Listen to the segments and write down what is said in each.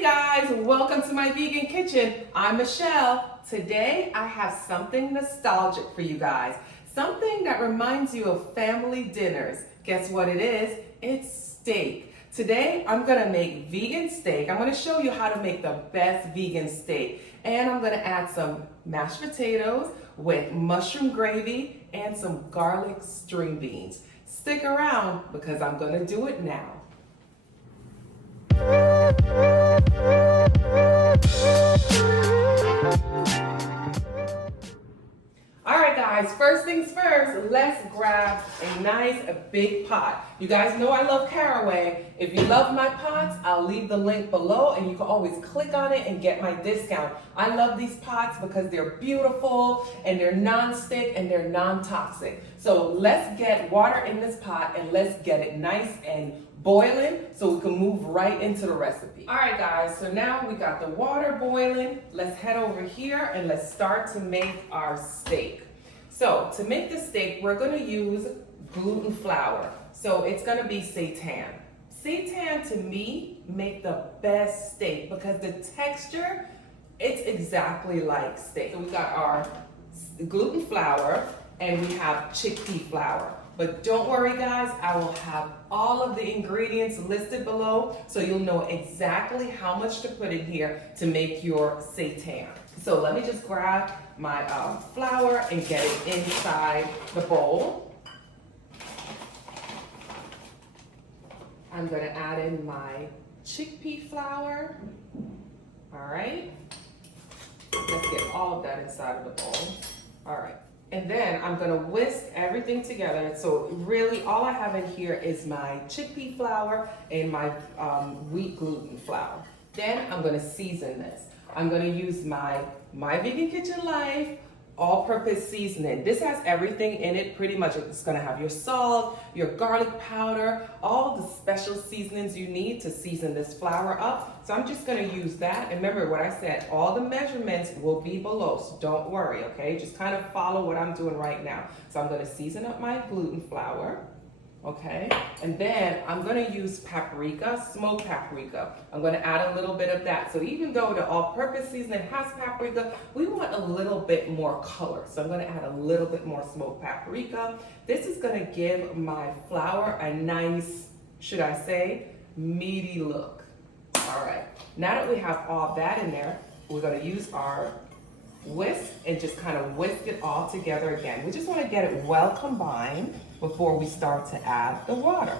Hey guys, welcome to my vegan kitchen. I'm Michelle. Today I have something nostalgic for you guys. Something that reminds you of family dinners. Guess what it is? It's steak. Today I'm gonna make vegan steak. I'm gonna show you how to make the best vegan steak. And I'm gonna add some mashed potatoes with mushroom gravy and some garlic string beans. Stick around because I'm gonna do it now. Alright guys, first things first, let's grab a nice big pot. You guys know I love caraway. If you love my pots, I'll leave the link below and you can always click on it and get my discount. I love these pots because they're beautiful and they're non-stick and they're non-toxic. So let's get water in this pot and let's get it nice and boiling so we can move right into the recipe. All right guys, so now we got the water boiling. Let's head over here and let's start to make our steak. So to make the steak, we're gonna use gluten flour. So it's gonna be seitan. Seitan to me make the best steak because the texture, it's exactly like steak. So we got our gluten flour and we have chickpea flour. But don't worry guys, I will have all of the ingredients listed below so you'll know exactly how much to put in here to make your seitan. So let me just grab my flour and get it inside the bowl. I'm gonna add in my chickpea flour. All right, let's get all of that inside of the bowl. All right. And then I'm gonna whisk everything together. So really all I have in here is my chickpea flour and my wheat gluten flour. Then I'm gonna season this. I'm gonna use my Vegan Kitchen Life all-purpose seasoning. This has everything in it pretty much. It's gonna have your salt, your garlic powder, all the special seasonings you need to season this flour up. So I'm just gonna use that. And remember what I said, all the measurements will be below, so don't worry, okay? Just kind of follow what I'm doing right now. So I'm gonna season up my gluten flour. Okay, and then I'm gonna use paprika, smoked paprika. I'm gonna add a little bit of that. So even though the all-purpose seasoning has paprika, we want a little bit more color. So I'm gonna add a little bit more smoked paprika. This is gonna give my flour a nice, should I say, meaty look. All right, now that we have all that in there, we're gonna use our whisk and just kind of whisk it all together again. We just want to get it well combined before we start to add the water.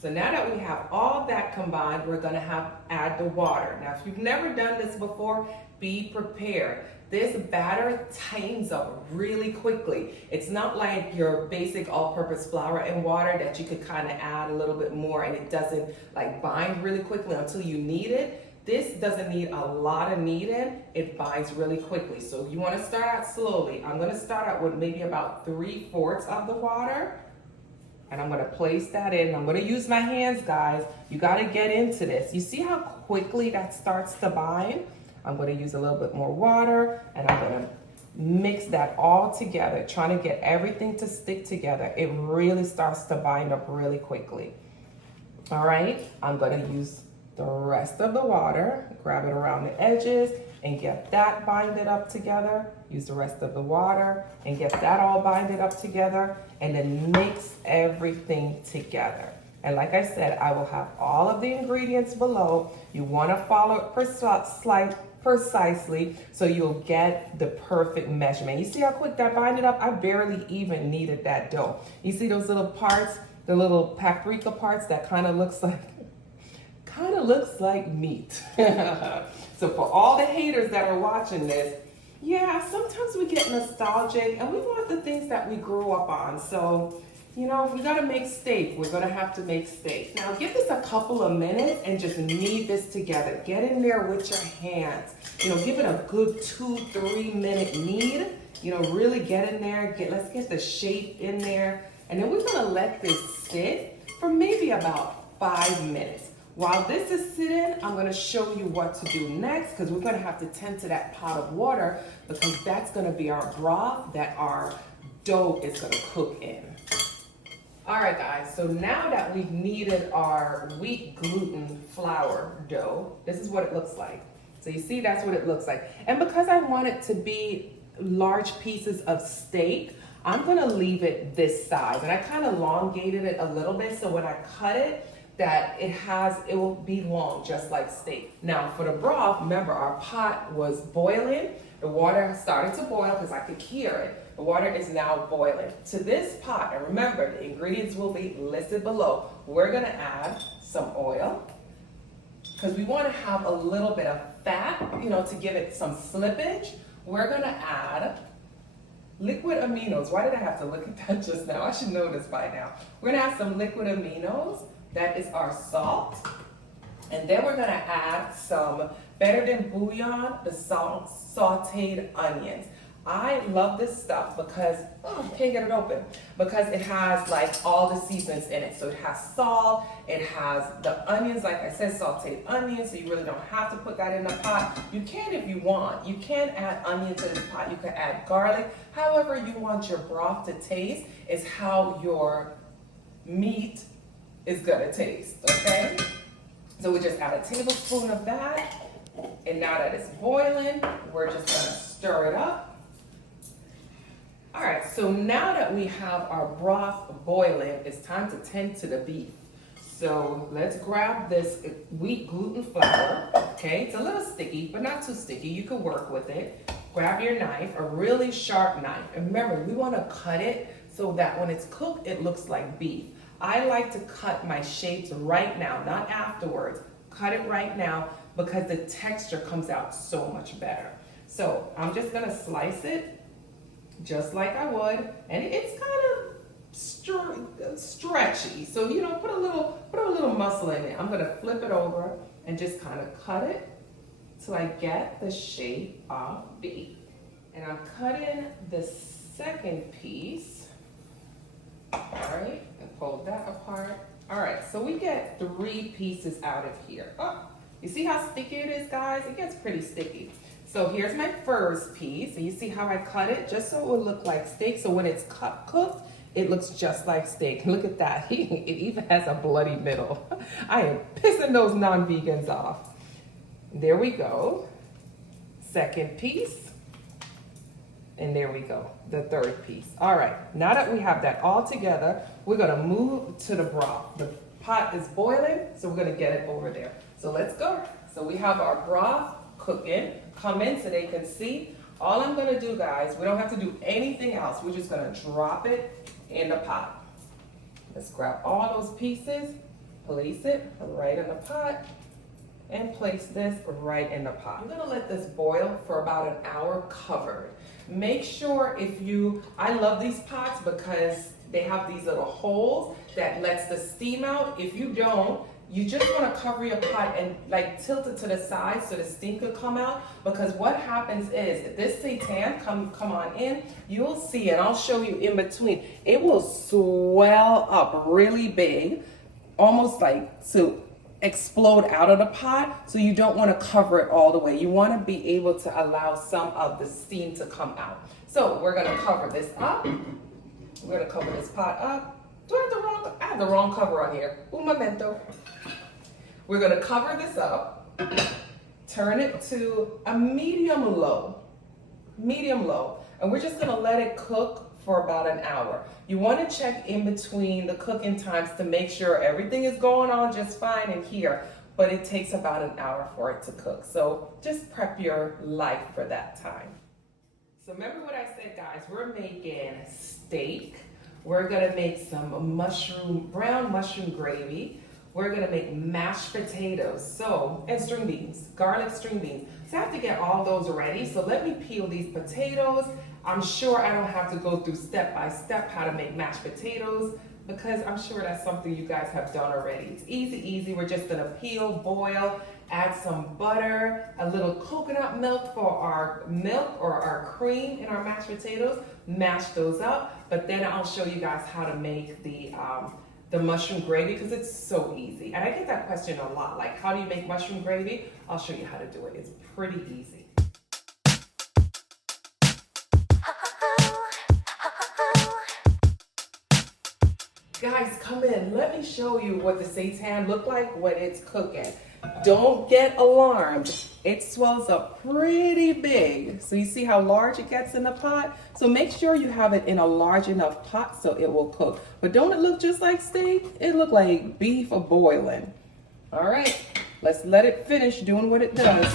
So now that we have all of that combined, we're going to add the water. Now, if you've never done this before, be prepared. This batter tightens up really quickly. It's not like your basic all-purpose flour and water that you could kind of add a little bit more and it doesn't like bind really quickly until you need it. This doesn't need a lot of kneading, it binds really quickly. So you want to start out slowly. I'm going to start out with maybe about 3/4 of the water. And I'm going to place that in. I'm going to use my hands, guys. You got to get into this. You see how quickly that starts to bind? I'm going to use a little bit more water and I'm going to mix that all together, trying to get everything to stick together. It really starts to bind up really quickly. All right, I'm going to use the rest of the water, grab it around the edges and get that binded up together. Use the rest of the water and get that all binded up together and then mix everything together. And like I said, I will have all of the ingredients below. You want to follow it precisely so you'll get the perfect measurement. You see how quick that binded up? I barely even needed that dough. You see those little parts, the little paprika parts that kind of looks like meat. So for all the haters that are watching this, yeah, sometimes we get nostalgic and we want the things that we grew up on. So, you know, if we gotta make steak, we're gonna have to make steak. Now give this a couple of minutes and just knead this together. Get in there with your hands. You know, give it a good 2-3 minute knead. You know, really get in there, let's get the shape in there. And then we're gonna let this sit for maybe about 5 minutes. While this is sitting, I'm gonna show you what to do next because we're gonna have to tend to that pot of water because that's gonna be our broth that our dough is gonna cook in. All right, guys, so now that we've kneaded our wheat gluten flour dough, this is what it looks like. So you see, that's what it looks like. And because I want it to be large pieces of steak, I'm gonna leave it this size. And I kind of elongated it a little bit so when I cut it, that it will be long, just like steak. Now for the broth, remember our pot was boiling. The water started to boil because I could hear it. The water is now boiling. To this pot, and remember the ingredients will be listed below, we're gonna add some oil because we wanna have a little bit of fat, to give it some slippage. We're gonna add liquid aminos. Why did I have to look at that just now? I should know this by now. We're gonna add some liquid aminos. That is our salt. And then we're gonna add some Better Than Bouillon, the sautéed onions. I love this stuff because, I can't get it open, because it has like all the seasonings in it. So it has salt, it has the onions, like I said, sautéed onions, so you really don't have to put that in the pot. You can if you want. You can add onion to this pot. You can add garlic. However you want your broth to taste is how your meat is gonna taste, okay? So we just add a tablespoon of that. And now that it's boiling, we're just gonna stir it up. All right, so now that we have our broth boiling, it's time to tend to the beef. So let's grab this wheat gluten flour, okay? It's a little sticky, but not too sticky. You can work with it. Grab your knife, a really sharp knife. And remember, we wanna cut it so that when it's cooked, it looks like beef. I like to cut my shapes right now, not afterwards. Cut it right now because the texture comes out so much better. So I'm just gonna slice it just like I would, and it's kind of stretchy. So put a little muscle in it. I'm gonna flip it over and just kind of cut it till I get the shape of beef. And I'm cutting the second piece. All right, and pull that apart. All right, so we get 3 pieces out of here. Oh, you see how sticky it is, guys? It gets pretty sticky. So here's my first piece, and you see how I cut it? Just so it would look like steak. So when it's cooked, it looks just like steak. Look at that, it even has a bloody middle. I am pissing those non-vegans off. There we go. Second piece. And there we go, the third piece. All right, now that we have that all together, we're gonna move to the broth. The pot is boiling, so we're gonna get it over there. So let's go. So we have our broth cooking. Come in so they can see. All I'm gonna do, guys, we don't have to do anything else. We're just gonna drop it in the pot. Let's grab all those pieces, place it right in the pot, and place this right in the pot. I'm gonna let this boil for about an hour covered. Make sure I love these pots because they have these little holes that lets the steam out. If you don't, you just want to cover your pot and like tilt it to the side so the steam could come out, because what happens is if this seitan come on in, you'll see, and I'll show you in between, it will swell up really big, almost like to explode out of the pot. So you don't want to cover it all the way. You want to be able to allow some of the steam to come out. So we're going to cover this up. We're going to cover this pot up. I have the wrong cover on here. Un momento. We're gonna cover this up, turn it to a medium low, and we're just gonna let it cook for about an hour. You wanna check in between the cooking times to make sure everything is going on just fine in here, but it takes about an hour for it to cook. So just prep your life for that time. So remember what I said, guys, we're making steak. We're gonna make some brown mushroom gravy. We're gonna make mashed potatoes, and string beans, garlic string beans. So I have to get all those ready. So let me peel these potatoes. I'm sure I don't have to go through step by step how to make mashed potatoes, because I'm sure that's something you guys have done already. It's easy. We're just gonna peel, boil, add some butter, a little coconut milk for our milk or our cream in our mashed potatoes, mash those up. But then I'll show you guys how to make the mushroom gravy, because it's so easy. And I get that question a lot, like, how do you make mushroom gravy? I'll show you how to do it. It's pretty easy. Guys, come in. Let me show you what the seitan look like when it's cooking. Don't get alarmed. It swells up pretty big. So you see how large it gets in the pot? So make sure you have it in a large enough pot so it will cook. But don't it look just like steak? It look like beef boiling. All right, let's let it finish doing what it does.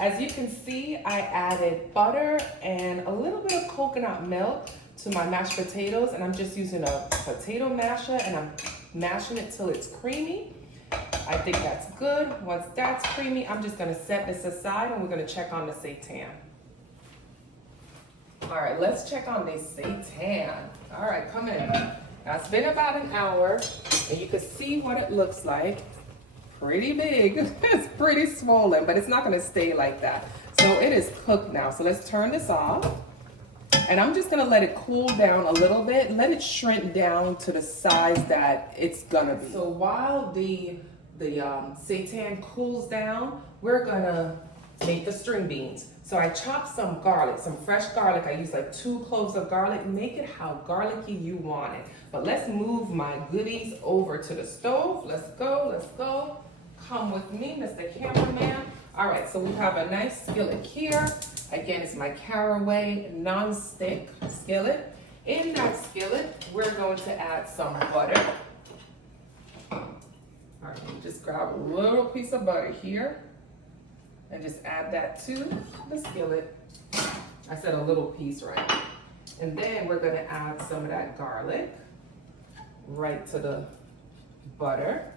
As you can see, I added butter and a little bit of coconut milk to my mashed potatoes, and I'm just using a potato masher and I'm mashing it till it's creamy. I think that's good. Once that's creamy, I'm just gonna set this aside and we're gonna check on the seitan. All right, let's check on the seitan. All right, come in. Now it's been about an hour and you can see what it looks like. Pretty big. It's pretty swollen, but it's not gonna stay like that. So it is cooked now. So let's turn this off. And I'm just gonna let it cool down a little bit. Let it shrink down to the size that it's gonna be. So while the seitan cools down, we're gonna make the string beans. So I chopped some garlic, some fresh garlic. I used like 2 cloves of garlic. Make it how garlicky you want it. But let's move my goodies over to the stove. Let's go, let's go. Come with me, Mr. Cameraman. All right, so we have a nice skillet here. Again, it's my caraway non-stick skillet. In that skillet, we're going to add some butter. All right, just grab a little piece of butter here and just add that to the skillet. I said a little piece, right? And then we're gonna add some of that garlic right to the butter.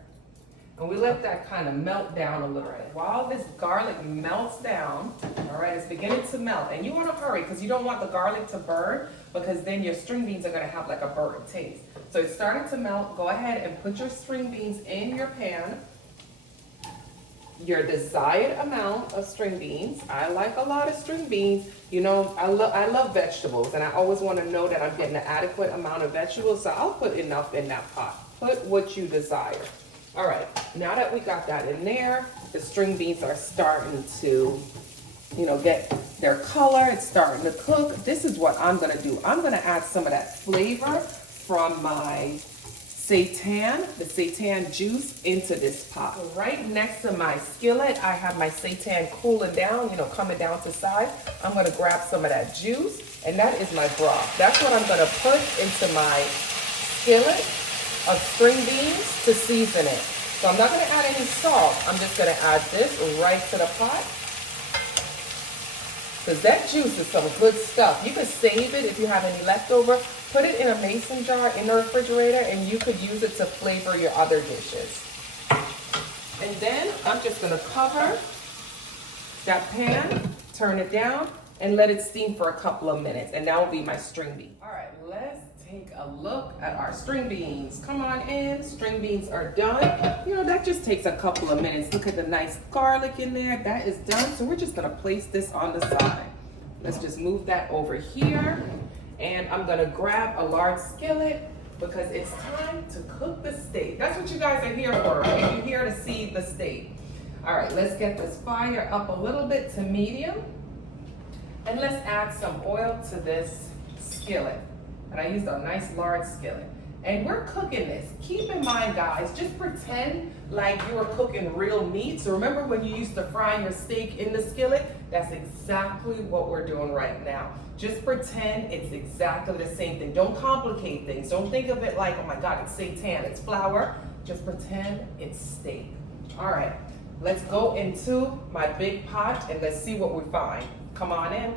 And we let that kind of melt down a little bit. While this garlic melts down, all right, it's beginning to melt. And you want to hurry because you don't want the garlic to burn, because then your string beans are going to have like a burnt taste. So it's starting to melt. Go ahead and put your string beans in your pan. Your desired amount of string beans. I like a lot of string beans. You know, I love vegetables, and I always want to know that I'm getting an adequate amount of vegetables, so I'll put enough in that pot. Put what you desire. All right, now that we got that in there, the string beans are starting to, you know, get their color. It's starting to cook. This is what I'm gonna do. I'm gonna add some of that flavor from my seitan, the seitan juice, into this pot. So right next to my skillet, I have my seitan cooling down, you know, coming down to size. I'm gonna grab some of that juice, and that is my broth. That's what I'm gonna put into my skillet of string beans to season it. So I'm not gonna add any salt. I'm just gonna add this right to the pot. Because that juice is some good stuff. You could save it if you have any leftover. Put it in a mason jar in the refrigerator, and you could use it to flavor your other dishes. And then I'm just gonna cover that pan, turn it down, and let it steam for a couple of minutes. And that will be my string bean. All right, let's take a look at our string beans. Come on in, string beans are done. You know, that just takes a couple of minutes. Look at the nice garlic in there, that is done. So we're just gonna place this on the side. Let's just move that over here. And I'm gonna grab a large skillet because it's time to cook the steak. That's what you guys are here for, right? You're here to see the steak. All right, let's get this fire up a little bit to medium. And let's add some oil to this skillet. And I used a nice large skillet. And we're cooking this. Keep in mind, guys, just pretend like you were cooking real meat. So remember when you used to fry your steak in the skillet? That's exactly what we're doing right now. Just pretend it's exactly the same thing. Don't complicate things. Don't think of it like, oh my God, it's seitan, it's flour. Just pretend it's steak. All right, let's go into my big pot and let's see what we find. Come on in.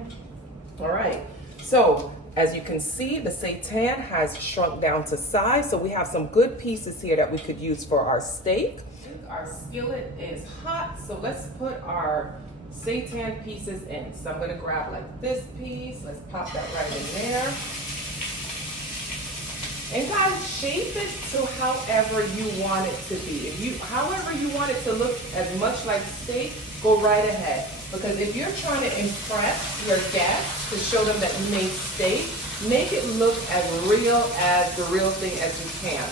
All right, so as you can see, the seitan has shrunk down to size, so we have some good pieces here that we could use for our steak. Our skillet is hot, so let's put our seitan pieces in. So I'm gonna grab like this piece. Let's pop that right in there. And guys, shape it to however you want it to be. However you want it to look as much like steak, go right ahead. Because if you're trying to impress your guests to show them that you made steak, make it look as real as the real thing as you can.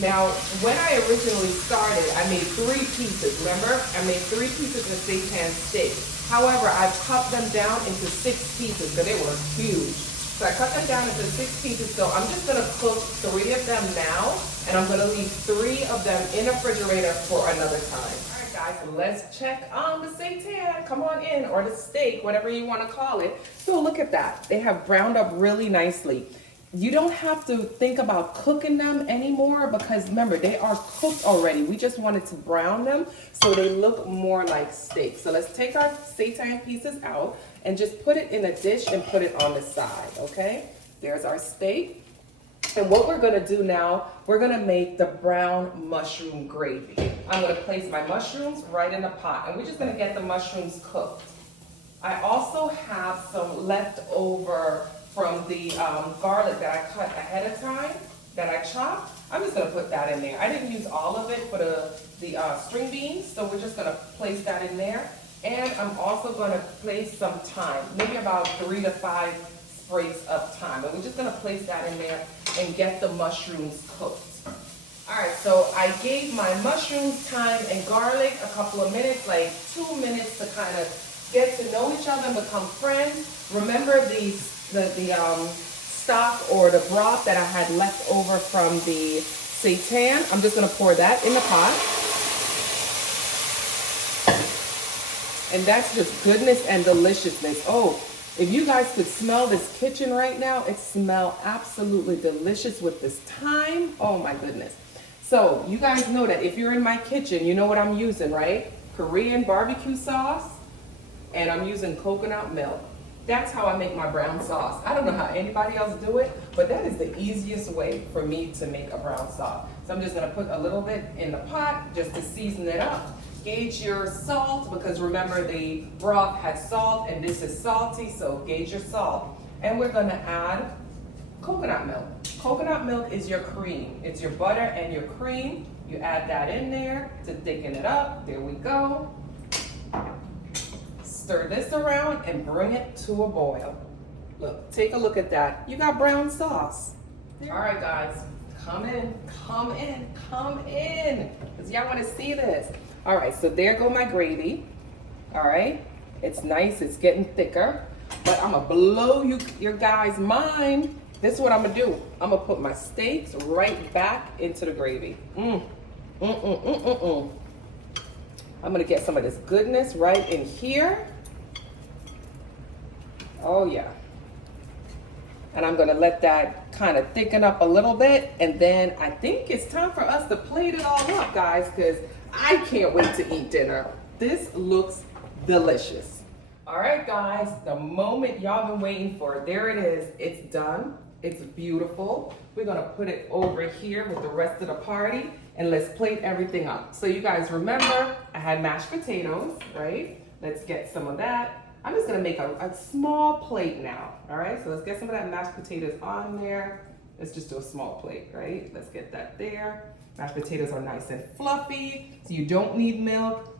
Now, when I originally started, I made 3 pieces, remember? I made 3 pieces of seitan steak. However, I cut them down into 6 pieces because they were huge. So I cut them down into 6 pieces. So I'm just gonna cook 3 of them now, and I'm gonna leave 3 of them in the refrigerator for another time. All right, guys, so let's check on the seitan. Come on in, or the steak, whatever you wanna call it. So look at that. They have browned up really nicely. You don't have to think about cooking them anymore because remember, they are cooked already. We just wanted to brown them so they look more like steak. So let's take our seitan pieces out and just put it in a dish and put it on the side, okay? There's our steak. And what we're gonna do now, we're gonna make the brown mushroom gravy. I'm gonna place my mushrooms right in the pot and we're just gonna get the mushrooms cooked. I also have some leftover from the garlic that I cut ahead of time, that I chopped. I'm just gonna put that in there. I didn't use all of it for the string beans, so we're just gonna place that in there. And I'm also gonna place some thyme, maybe about 3 to 5 sprays of thyme. And we're just gonna place that in there and get the mushrooms cooked. All right, so I gave my mushrooms, thyme, and garlic a couple of minutes, like 2 minutes to kind of get to know each other and become friends. Remember the stock or the broth that I had left over from the seitan. I'm just gonna pour that in the pot. And that's just goodness and deliciousness. Oh, if you guys could smell this kitchen right now, it smells absolutely delicious with this thyme. Oh my goodness. So you guys know that if you're in my kitchen, you know what I'm using, right? Korean barbecue sauce, and I'm using coconut milk. That's how I make my brown sauce. I don't know how anybody else do it, but that is the easiest way for me to make a brown sauce. So I'm just gonna put a little bit in the pot just to season it up. Gauge your salt, because remember the broth had salt and this is salty, so gauge your salt. And we're gonna add coconut milk. Coconut milk is your cream. It's your butter and your cream. You add that in there to thicken it up. There we go. Stir this around and bring it to a boil. Look, take a look at that. You got brown sauce. All right, guys, come in, come in, come in, because y'all want to see this. All right, so there go my gravy. All right, it's nice, it's getting thicker, but I'm gonna blow your guys' mind. This is what I'm gonna do. I'm gonna put my steaks right back into the gravy. I'm gonna get some of this goodness right in here. Oh yeah. And I'm gonna let that kind of thicken up a little bit, and then I think it's time for us to plate it all up, guys, because I can't wait to eat dinner. This looks delicious. All right, guys, the moment y'all been waiting for. There it is. It's done. It's beautiful. We're gonna put it over here with the rest of the party, and let's plate everything up. So you guys remember, I had mashed potatoes, right? Let's get some of that. I'm just gonna make a small plate now, all right? So let's get some of that mashed potatoes on there. Let's just do a small plate, right? Let's get that there. Mashed potatoes are nice and fluffy, so you don't need milk,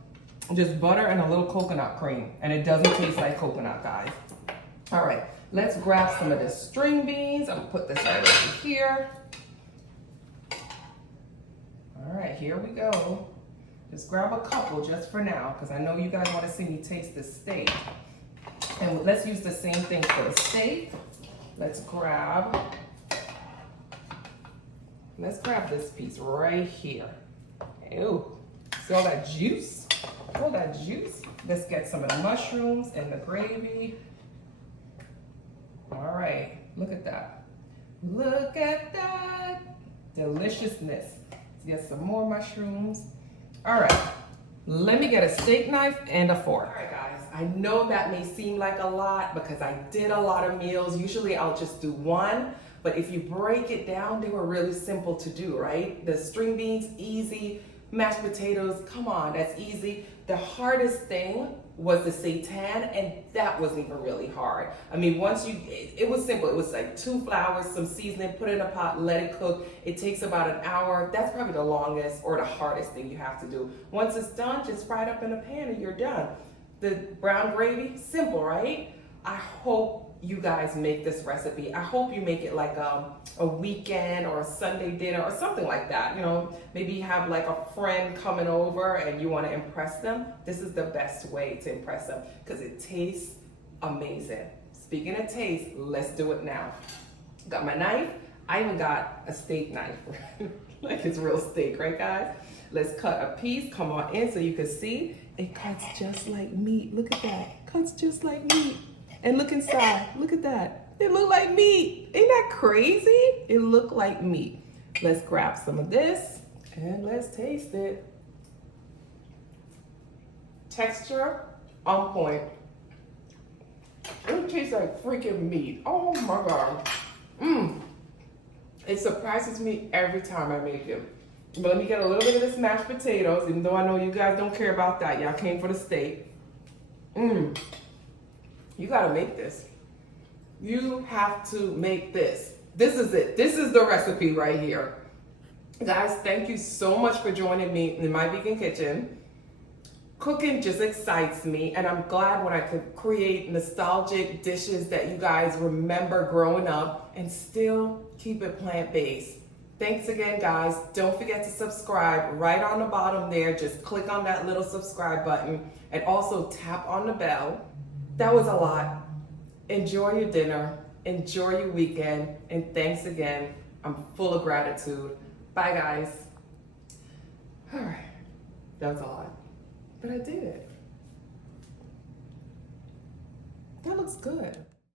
just butter and a little coconut cream. And it doesn't taste like coconut, guys. All right, let's grab some of the string beans. I'm gonna put this right over here. All right, here we go. Just grab a couple just for now, because I know you guys wanna see me taste this steak. And let's use the same thing for the steak. Let's grab this piece right here. Ew, see all that juice? All that juice? Let's get some of the mushrooms and the gravy. All right, look at that. Look at that deliciousness. Let's get some more mushrooms. All right, let me get a steak knife and a fork. All right, guys, I know that may seem like a lot because I did a lot of meals. Usually I'll just do one, but if you break it down, they were really simple to do, right? The string beans, easy. Mashed potatoes, come on, that's easy. The hardest thing was the seitan, and that wasn't even really hard. I mean, it was simple. It was like 2 flours, some seasoning, put it in a pot, let it cook. It takes about an hour. That's probably the longest or the hardest thing you have to do. Once it's done, just fry it up in a pan and you're done. The brown gravy, simple, right? I hope you guys make this recipe. I hope you make it like a weekend or a Sunday dinner or something like that. You know, maybe you have like a friend coming over and you want to impress them. This is the best way to impress them because it tastes amazing. Speaking of taste, let's do it now. Got my knife. I even got a steak knife. Like it's real steak, right guys? Let's cut a piece, come on in so you can see. It cuts just like meat. Look at that. Cuts just like meat. And look inside, look at that. It look like meat. Ain't that crazy? It look like meat. Let's grab some of this and let's taste it. Texture on point. It tastes like freaking meat. Oh my God. It surprises me every time I make it. But let me get a little bit of this mashed potatoes, even though I know you guys don't care about that. Y'all came for the steak. You gotta make this. You have to make this. This is it. This is the recipe right here. Guys, thank you so much for joining me in my vegan kitchen. Cooking just excites me, and I'm glad when I could create nostalgic dishes that you guys remember growing up and still keep it plant-based. Thanks again, guys. Don't forget to subscribe right on the bottom there. Just click on that little subscribe button and also tap on the bell. That was a lot. Enjoy your dinner, enjoy your weekend, and thanks again. I'm full of gratitude. Bye, guys. All right, that was a lot, but I did it. That looks good.